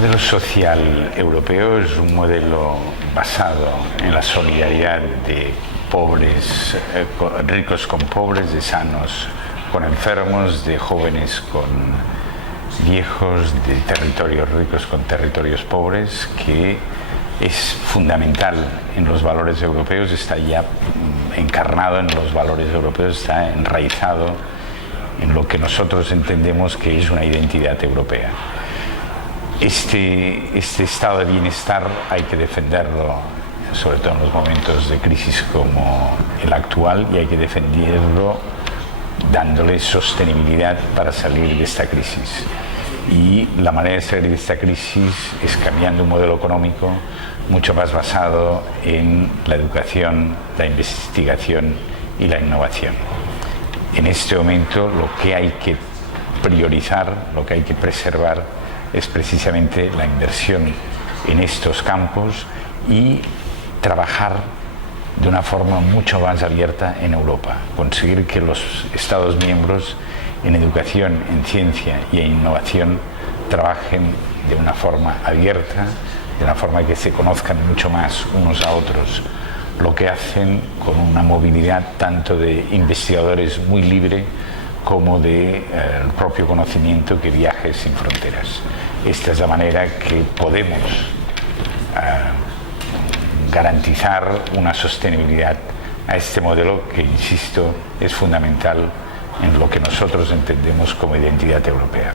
modelo social europeo es un modelo basado en la solidaridad de pobres, ricos con pobres, de sanos con enfermos, de jóvenes con viejos, de territorios ricos con territorios pobres, que es fundamental en los valores europeos, está ya encarnado en los valores europeos, está enraizado en lo que nosotros entendemos que es una identidad europea. Este estado de bienestar hay que defenderlo, sobre todo en los momentos de crisis como el actual, y hay que defenderlo dándole sostenibilidad para salir de esta crisis. Y la manera de salir de esta crisis es cambiando un modelo económico mucho más basado en la educación, la investigación y la innovación. En este momento lo que hay que priorizar, lo que hay que preservar es precisamente la inversión en estos campos y trabajar de una forma mucho más abierta en Europa, conseguir que los Estados miembros en educación, en ciencia y en innovación trabajen de una forma abierta, de una forma que se conozcan mucho más unos a otros, lo que hacen con una movilidad tanto de investigadores muy libre como de el propio conocimiento que viaje sin fronteras. Esta es la manera que podemos garantizar una sostenibilidad a este modelo que, insisto, es fundamental en lo que nosotros entendemos como identidad europea.